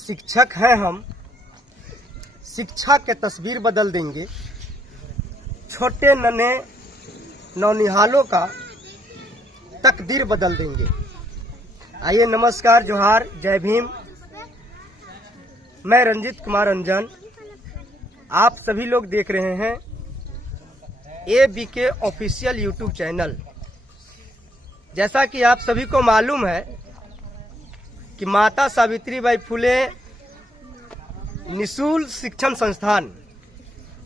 शिक्षक हैं हम, शिक्षा के तस्वीर बदल देंगे, छोटे नन्हे नौनिहालों का तकदीर बदल देंगे। आइए, नमस्कार, जोहार, जय भीम। मैं रंजित कुमार रंजन, आप सभी लोग देख रहे हैं ABK ऑफिशियल यूट्यूब चैनल। जैसा कि आप सभी को मालूम है कि माता सावित्रीबाई फुले निःशुल्क शिक्षण संस्थान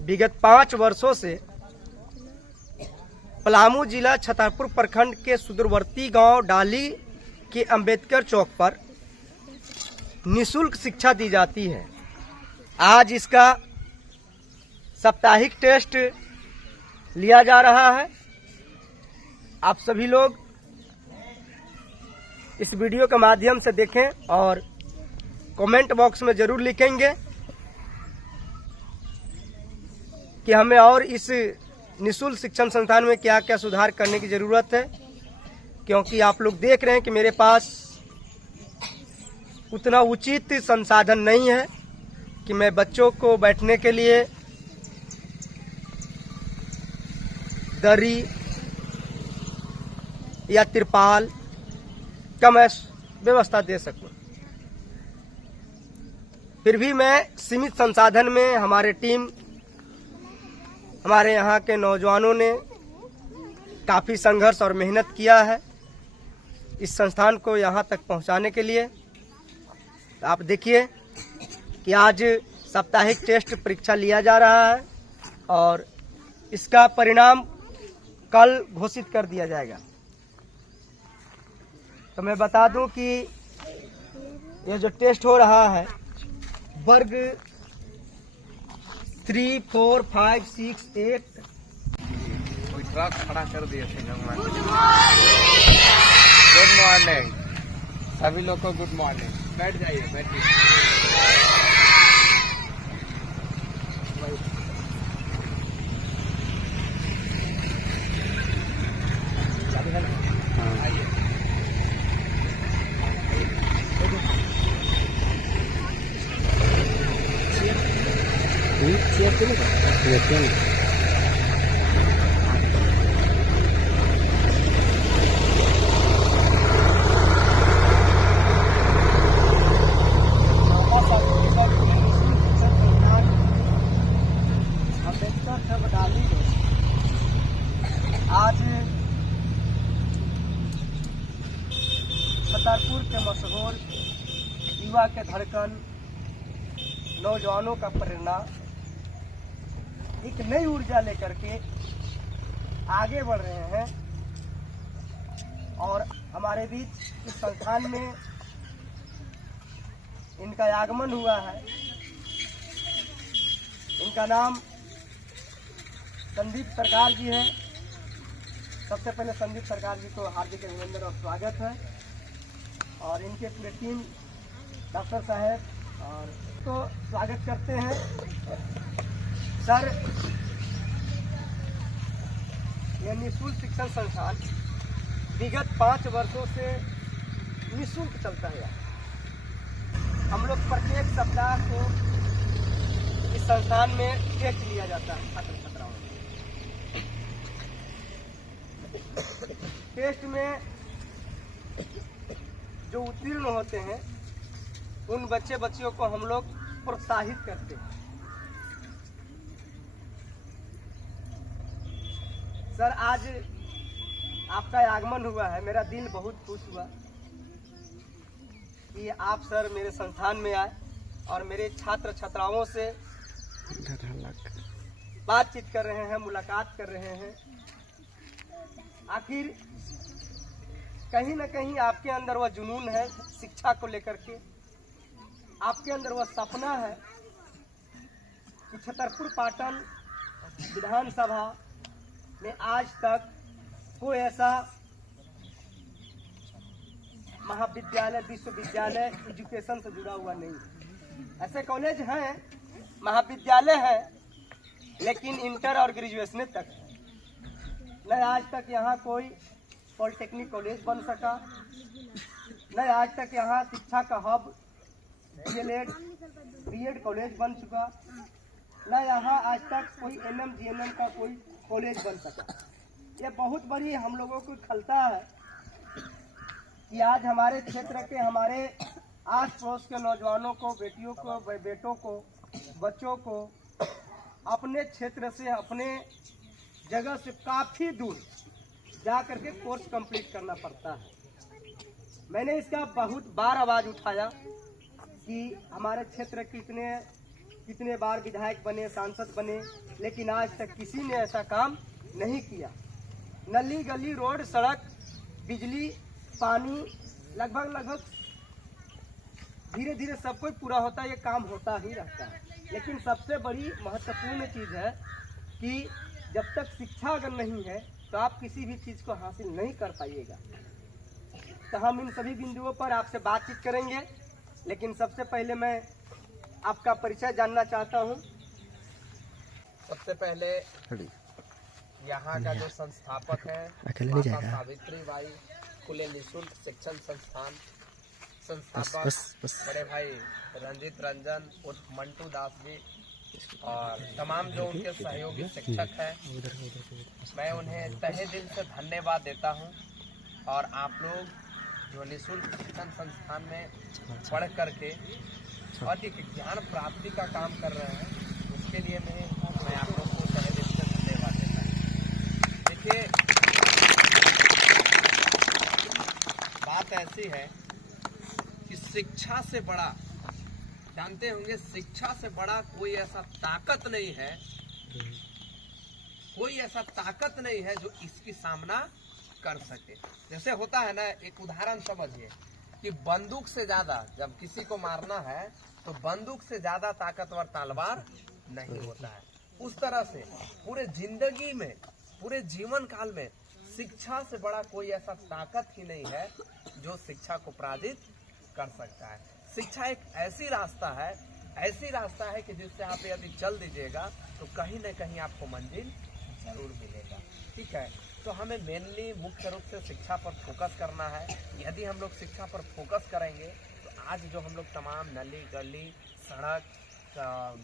विगत 5 वर्षों से पलामू जिला छतरपुर प्रखंड के सुदूरवर्ती गांव डाली के अंबेडकर चौक पर निःशुल्क शिक्षा दी जाती है। आज इसका साप्ताहिक टेस्ट लिया जा रहा है। आप सभी लोग इस वीडियो के माध्यम से देखें और कमेंट बॉक्स में जरूर लिखेंगे कि हमें और इस निःशुल्क शिक्षण संस्थान में क्या क्या सुधार करने की जरूरत है, क्योंकि आप लोग देख रहे हैं कि मेरे पास उतना उचित संसाधन नहीं है कि मैं बच्चों को बैठने के लिए दरी या तिरपाल का मैं व्यवस्था दे सकूं। फिर भी मैं सीमित संसाधन में हमारे यहाँ के नौजवानों ने काफ़ी संघर्ष और मेहनत किया है इस संस्थान को यहाँ तक पहुँचाने के लिए। तो आप देखिए कि आज साप्ताहिक टेस्ट परीक्षा लिया जा रहा है और इसका परिणाम कल घोषित कर दिया जाएगा। तो मैं बता दूं कि यह जो टेस्ट हो रहा है वर्ग 3, 4, 5, 6, 8 कोई ट्रक खड़ा कर दिए थे। गुड मॉर्निंग सभी लोग को, गुड मॉर्निंग। बैठ जाइए, बैठिए। आइए। आज छतरपुर के मशहूर युवा के धड़कन, नौजवानों का प्रेरणा, एक नई ऊर्जा लेकर के आगे बढ़ रहे हैं और हमारे बीच इस संस्थान में इनका आगमन हुआ है। इनका नाम संदीप सरकार जी है। सबसे पहले संदीप सरकार जी को हार्दिक अभिनंदन और स्वागत है, और इनके पूरे टीम, डॉक्टर साहब और तो स्वागत करते हैं। सर, यह निःशुल्क शिक्षण संस्थान विगत 5 वर्षों से निःशुल्क चलता है। हम लोग प्रत्येक सप्ताह को इस संस्थान में टेस्ट लिया जाता है छात्र छात्राओं में। टेस्ट में जो उत्तीर्ण होते हैं उन बच्चे बच्चियों को हम लोग प्रोत्साहित करते हैं। सर, आज आपका आगमन हुआ है, मेरा दिल बहुत खुश हुआ कि आप सर मेरे संस्थान में आए और मेरे छात्र छात्राओं से बातचीत कर रहे हैं, मुलाकात कर रहे हैं। आखिर कहीं न कहीं आपके अंदर वह जुनून है शिक्षा को लेकर के, आपके अंदर वह सपना है कि छतरपुर पाटन विधानसभा में आज तक कोई ऐसा महाविद्यालय, विश्वविद्यालय एजुकेशन से जुड़ा हुआ नहीं। ऐसे कॉलेज हैं, महाविद्यालय है, लेकिन इंटर और ग्रेजुएशन तक न आज तक यहाँ कोई पॉलिटेक्निक कॉलेज बन सका, न आज तक यहाँ शिक्षा का हब DLED BEd कॉलेज बन चुका, न यहाँ आज तक कोई NM GNM का कोई कॉलेज बन सका। ये बहुत बड़ी हम लोगों को खलता है कि आज हमारे क्षेत्र के, हमारे आस पड़ोस के नौजवानों को, बेटियों को, बेटों को, बच्चों को अपने क्षेत्र से, अपने जगह से काफ़ी दूर जा करके कोर्स कंप्लीट करना पड़ता है। मैंने इसका बहुत बार आवाज़ उठाया कि हमारे क्षेत्र कितने बार विधायक बने, सांसद बने, लेकिन आज तक किसी ने ऐसा काम नहीं किया। नली गली, रोड, सड़क, बिजली, पानी लगभग धीरे धीरे सब कुछ पूरा होता है, ये काम होता ही रहता है। लेकिन सबसे बड़ी महत्वपूर्ण चीज़ है कि जब तक शिक्षा अगर नहीं है तो आप किसी भी चीज़ को हासिल नहीं कर पाइएगा। तो हम इन सभी बिंदुओं पर आपसे बातचीत करेंगे, लेकिन सबसे पहले मैं आपका परिचय जानना चाहता हूँ। सबसे पहले यहाँ का जो संस्थापक है माता सावित्रीबाई फुले निःशुल्क शिक्षण संस्थान, संस्थापक बड़े भाई रंजित रंजन उर्फ मंटू दास जी और तमाम जो उनके सहयोगी शिक्षक हैं, मैं उन्हें तहे दिल से धन्यवाद देता हूं। और आप लोग जो निःशुल्क शिक्षण संस्थान में पढ़ करके और एक ज्ञान प्राप्ति का काम कर रहे हैं, उसके लिए मैं आप लोग को तहे दिल से धन्यवाद देता हूँ। देखिए, बात ऐसी है कि शिक्षा से बड़ा, जानते होंगे, शिक्षा से बड़ा कोई ऐसा ताकत नहीं है, कोई ऐसा ताकत नहीं है जो इसकी सामना कर सके। जैसे होता है ना, एक उदाहरण समझिए कि बंदूक से ज्यादा, जब किसी को मारना है तो बंदूक से ज्यादा ताकतवर तलवार नहीं होता है। उस तरह से पूरे जिंदगी में, पूरे जीवन काल में शिक्षा से बड़ा कोई ऐसा ताकत ही नहीं है जो शिक्षा को पराजित कर सकता है। शिक्षा एक ऐसी रास्ता है कि जिससे आप यदि चल दीजिएगा तो कहीं न कहीं आपको मंजिल जरूर मिलेगा। ठीक है, तो हमें मेनली मुख्य रूप से शिक्षा पर फोकस करना है। यदि हम लोग शिक्षा पर फोकस करेंगे तो आज जो हम लोग तमाम नली गली, सड़क,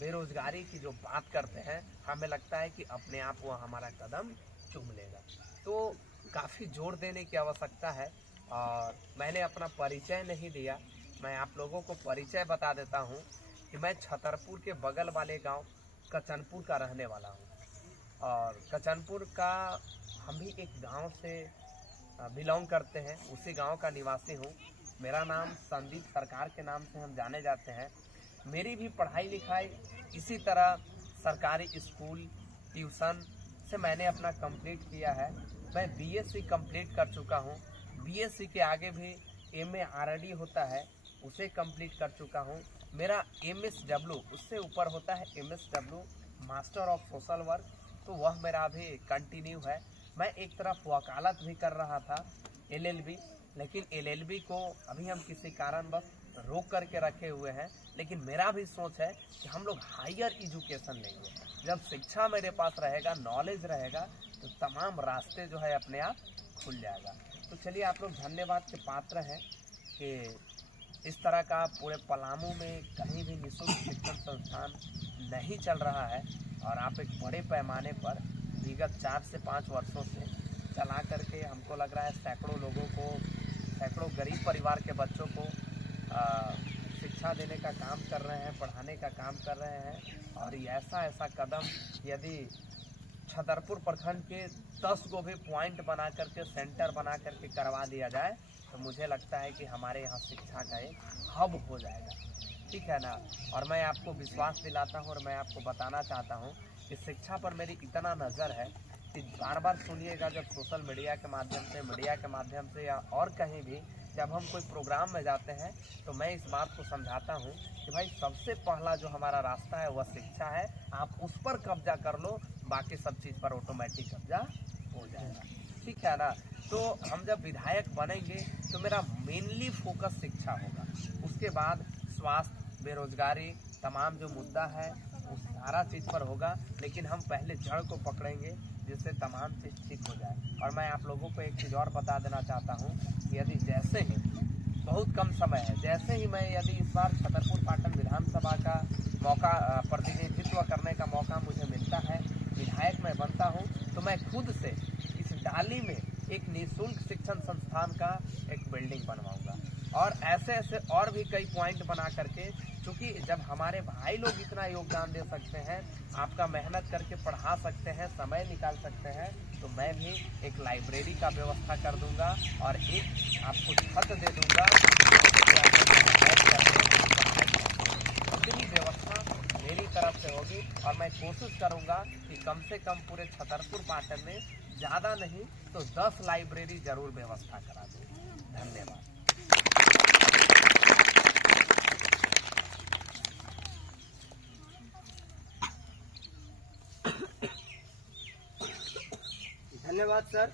बेरोजगारी की जो बात करते हैं, हमें लगता है कि अपने आप वो हमारा कदम चूम लेगा। तो काफ़ी जोर देने की आवश्यकता है। और मैंने अपना परिचय नहीं दिया, मैं आप लोगों को परिचय बता देता हूं कि मैं छतरपुर के बगल वाले गांव कचनपुर का रहने वाला हूं। और कचनपुर का हम भी एक गांव से बिलोंग करते हैं, उसी गांव का निवासी हूं। मेरा नाम संदीप सरकार के नाम से हम जाने जाते हैं। मेरी भी पढ़ाई लिखाई इसी तरह सरकारी स्कूल, ट्यूशन से मैंने अपना कंप्लीट किया है। मैं BSc कंप्लीट कर चुका हूं। BSc के आगे भी MA RD होता है, उसे कंप्लीट कर चुका हूं। मेरा MSW, उससे ऊपर होता है MSW, master of social work, तो वह मेरा अभी कंटिन्यू है। मैं एक तरफ वकालत भी कर रहा था, LLB, लेकिन LLB को अभी हम किसी कारणवश रोक करके रखे हुए हैं। लेकिन मेरा भी सोच है कि हम लोग हायर एजुकेशन लेंगे। जब शिक्षा मेरे पास रहेगा, नॉलेज रहेगा, तो तमाम रास्ते जो है अपने आप खुल जाएगा। तो चलिए, आप लोग धन्यवाद के पात्र हैं कि इस तरह का पूरे पलामू में कहीं भी निःशुल्क शिक्षण संस्थान नहीं चल रहा है। और आप एक बड़े पैमाने पर विगत 4 से 5 वर्षों से चला करके, हमको लग रहा है सैकड़ों गरीब परिवार के बच्चों को शिक्षा देने का काम कर रहे हैं, पढ़ाने का काम कर रहे हैं। और ऐसा कदम यदि छतरपुर प्रखंड के 10 को भी पॉइंट बना करके, सेंटर बना करके करवा दिया जाए, तो मुझे लगता है कि हमारे यहाँ शिक्षा का एक हब हो जाएगा। ठीक है ना। और मैं आपको विश्वास दिलाता हूँ और मैं आपको बताना चाहता हूँ कि शिक्षा पर मेरी इतना नज़र है कि बार बार सुनिएगा, जब सोशल मीडिया के माध्यम से या और कहीं भी जब हम कोई प्रोग्राम में जाते हैं, तो मैं इस बात को समझाता हूँ कि भाई सबसे पहला जो हमारा रास्ता है वह शिक्षा है। आप उस पर कब्जा कर लो, बाकी सब चीज़ पर ऑटोमेटिक कब्जा हो जाएगा। ठीक है ना। तो हम जब विधायक बनेंगे तो मेरा मेनली फोकस शिक्षा होगा, उसके बाद स्वास्थ्य, बेरोजगारी, तमाम जो मुद्दा है उस सारा चीज़ पर होगा। लेकिन हम पहले जड़ को पकड़ेंगे जिससे तमाम चीज़ ठीक हो जाए। और मैं आप लोगों को एक चीज़ और बता देना चाहता हूँ कि यदि जैसे ही बहुत कम समय है। जैसे ही मैं यदि इस बार छतरपुर पाटन विधानसभा का मौका प्रतिनिधित्व करने का मौका मुझे मिलता है, विधायक मैं बनता हूँ, तो मैं खुद से इस डाली में एक निःशुल्क शिक्षण संस्थान का एक बिल्डिंग बनवाऊंगा। और ऐसे ऐसे और भी कई पॉइंट बना करके, क्योंकि जब हमारे भाई लोग इतना योगदान दे सकते हैं, आपका मेहनत करके पढ़ा सकते हैं, समय निकाल सकते हैं, तो मैं भी एक लाइब्रेरी का व्यवस्था कर दूंगा और एक आपको छत दे दूंगा। पूरी व्यवस्था मेरी तरफ से होगी और मैं कोशिश करूंगा कि कम से कम पूरे छतरपुर पाटन में ज़्यादा नहीं तो 10 लाइब्रेरी जरूर व्यवस्था करा दूँ। धन्यवाद। धन्यवाद सर।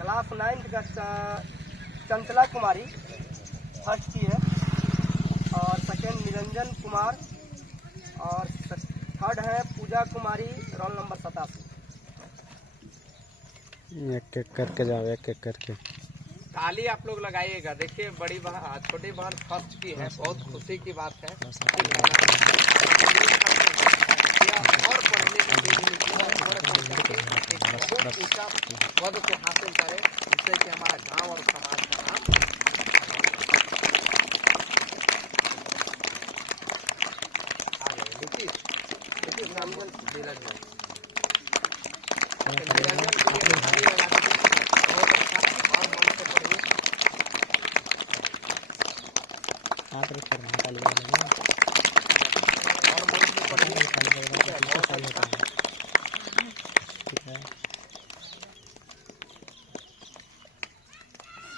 क्लास 9 का चंचला कुमारी फर्स्ट की है और सेकेंड निरंजन कुमार और थर्ड है पूजा कुमारी, रोल नंबर 87। एक एक करके जाओ, एक एक करके। ताली आप लोग लगाइएगा। देखिए बड़ी बहन छोटी बहन फर्स्ट की है, बहुत खुशी की बात है। और पढ़ने में बहुत ऊंचा पद को हासिल करे, जिससे कि हमारा गांव और समाज का नाम।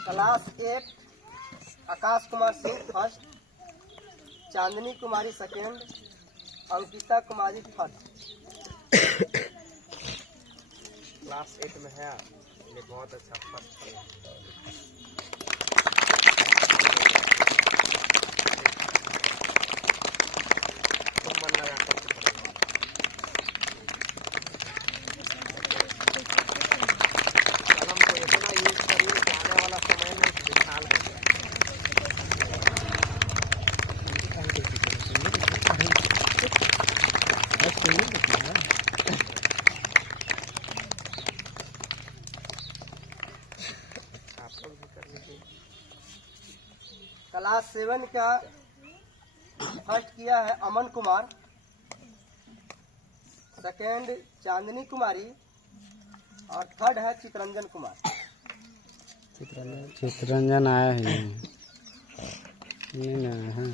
क्लास 8 आकाश कुमार सिंह फर्स्ट, चांदनी कुमारी सेकेंड, अंकिता कुमारी थर्ड। क्लास 8 में है, ये बहुत अच्छा फर्स्ट है। तुम मन लगा कर कलम को इतना यूज करिए कि आने वाला समय में विशाल हो जाए। क्लास 7 का फर्स्ट किया है अमन कुमार, सेकेंड चांदनी कुमारी और थर्ड है चितरंजन कुमार। चितरंजन आया ही नहीं, ये ना है।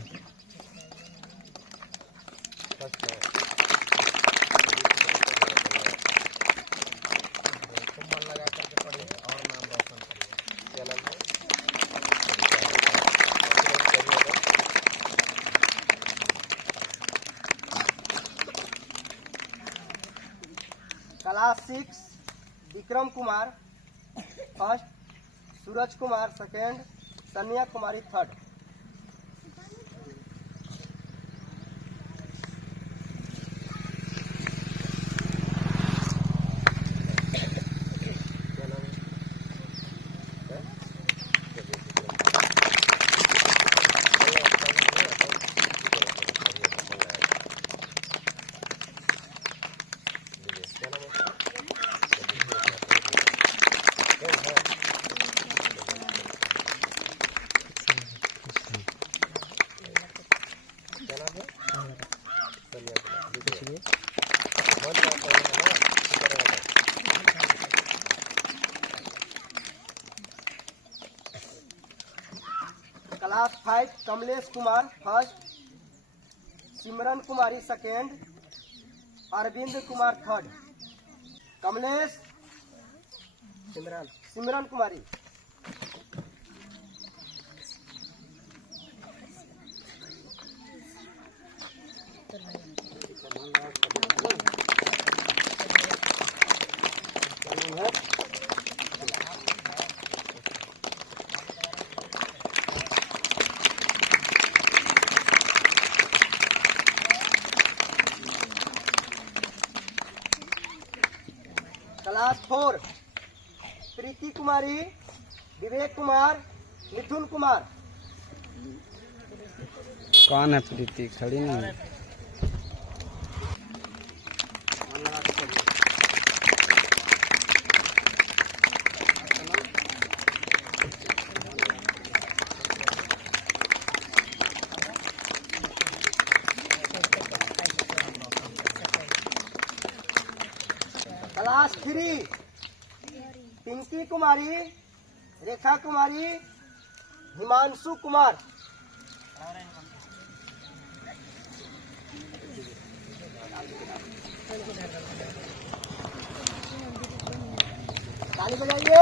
तुम मन लगा करके पढ़िए और नाम रोशन करिए। चैनल में class 6 Vikram Kumar first, Suraj Kumar second, Saniya Kumari third. Class 5 Kamlesh Kumar first, Simran Kumari second, Arvind Kumar third. Kamlesh Simran Kumari. Class 4 Preeti Kumari, Vivek Kumar, Mithun Kumar. कौन है प्रीति? खड़ी नहीं है। क्लास 3 पिंकी कुमारी, रेखा कुमारी, हिमांशु कुमार। ताली बजाइए।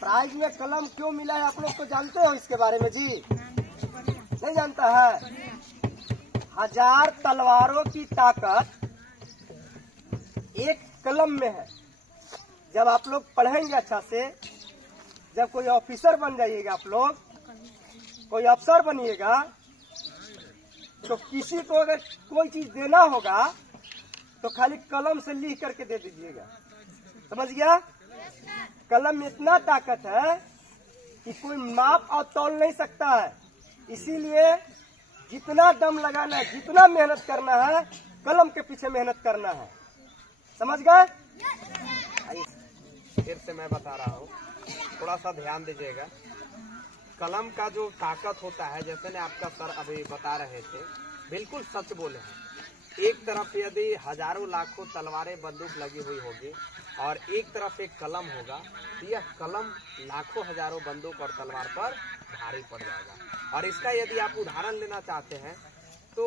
प्राइज में कलम क्यों मिला है आप लोग तो जानते हो इसके बारे में जी? नहीं जानता है? 1000 तलवारों की ताकत एक कलम में है। जब आप लोग पढ़ेंगे अच्छा से, जब कोई ऑफिसर बन जाइएगा, आप लोग कोई अफसर बनिएगा, तो किसी को अगर कोई चीज देना होगा तो खाली कलम से लिख करके दे दीजिएगा। समझ गया? कलम में इतना ताकत है कि कोई माप और तौल नहीं सकता है। इसीलिए जितना दम लगाना है, जितना मेहनत करना है, कलम के पीछे मेहनत करना है। समझ गए? फिर से मैं बता रहा हूँ, थोड़ा सा ध्यान दीजिएगा। कलम का जो ताकत होता है, जैसे ने आपका सर अभी बता रहे थे, बिल्कुल सच बोले हैं। एक तरफ यदि हजारों लाखों तलवारें बंदूक लगी हुई होगी और एक तरफ एक कलम होगा, तो यह कलम लाखों हजारों बंदूक और तलवार पर भारी पड़ जाएगा। और इसका यदि आप उदाहरण लेना चाहते हैं तो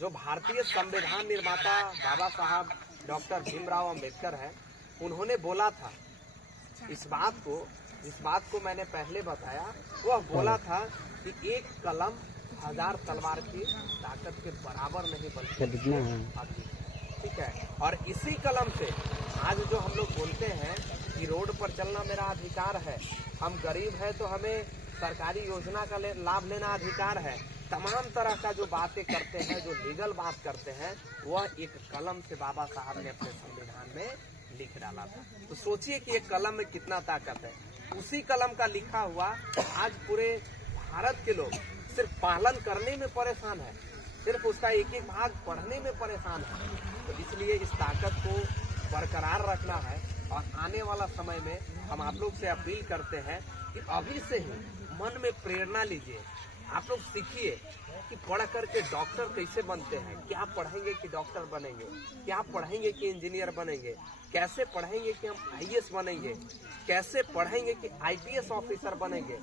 जो भारतीय संविधान निर्माता बाबा साहब डॉक्टर भीमराव अंबेडकर है, उन्होंने बोला था इस बात को मैंने पहले बताया। वह बोला था कि एक कलम 1000 तलवार की ताकत के बराबर नहीं बल्कि ठीक है। और इसी कलम से आज जो हम लोग बोलते हैं कि रोड पर चलना मेरा अधिकार है, हम गरीब हैं तो हमें सरकारी योजना का लाभ लेना अधिकार है, तमाम तरह का जो बातें करते हैं, जो लीगल बात करते हैं, वह एक कलम से बाबा साहब ने अपने संविधान में लिख डाला था। तो सोचिए कि एक कलम में कितना ताकत है। उसी कलम का लिखा हुआ आज पूरे भारत के लोग सिर्फ पालन करने में परेशान है, सिर्फ उसका एक एक भाग पढ़ने में परेशान है। तो इसलिए इस ताकत को बरकरार रखना है। और आने वाला समय में हम आप लोग से अपील करते हैं कि अभी से ही मन में प्रेरणा लीजिए। आप लोग सीखिए कि पढ़ करके डॉक्टर कैसे बनते हैं, क्या पढ़ेंगे कि डॉक्टर बनेंगे, क्या पढ़ेंगे कि इंजीनियर बनेंगे, कैसे पढ़ेंगे कि हम आईएएस बनेंगे, कैसे पढ़ेंगे कि आईपीएस ऑफिसर बनेंगे।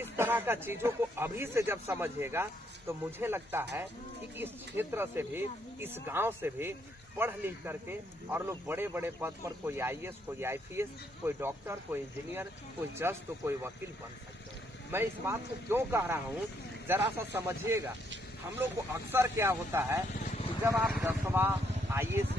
इस तरह का चीजों को अभी से जब समझिएगा तो मुझे लगता है कि इस क्षेत्र से भी, इस गांव से भी पढ़ लिख करके और लोग बड़े बड़े पद पर, कोई आईएएस, कोई आईपीएस, कोई डॉक्टर, कोई इंजीनियर, कोई जज तो कोई वकील बन सकते हैं। मैं इस बात को क्यों कह रहा हूँ, जरा सा समझिएगा। हम लोग को अक्सर क्या होता है कि जब आप 10वां आईएएस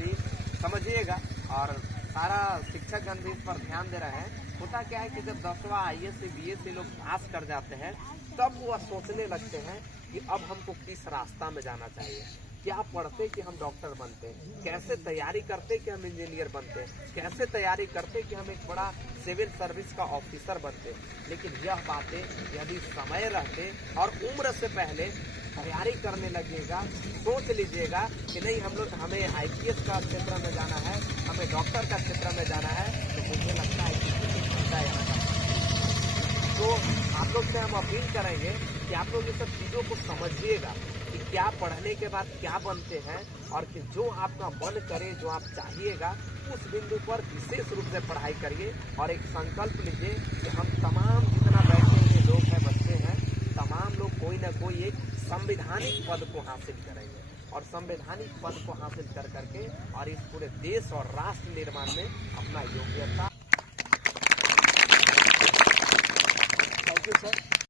समझिएगा, और सारा शिक्षकगण भी इस पर ध्यान दे रहे हैं, होता क्या है कि जब 10वां आईएएस बीएससी लोग पास कर जाते हैं, तब वो सोचने लगते हैं कि अब हमको किस रास्ता में जाना चाहिए, क्या पढ़ते कि हम डॉक्टर बनते, कैसे तैयारी करते कि हम इंजीनियर बनते, कैसे तैयारी करते कि हम एक बड़ा सिविल सर्विस का ऑफिसर बनते। लेकिन यह बातें यदि समय रहते और उम्र से पहले तैयारी करने लगिएगा, सोच लीजिएगा कि नहीं हमें आईपीएस का क्षेत्र में जाना है, हमें डॉक्टर का क्षेत्र में जाना है, तो मुझे लगता है कि तो आप लोग से हम अपील करेंगे कि आप लोग ये सब चीजों को समझिएगा कि क्या पढ़ने के बाद क्या बनते हैं, और कि जो आपका मन करे, जो आप चाहिएगा, उस बिंदु पर विशेष रूप से पढ़ाई करिए। और एक संकल्प लीजिए कि हम तमाम जितना बैठे हुए लोग हैं, बच्चे हैं, तमाम लोग कोई ना कोई एक संवैधानिक पद को हासिल करेंगे, और संवैधानिक पद को हासिल कर करके और इस पूरे देश और राष्ट्र निर्माण में अपना योग्यता। Thank you sir.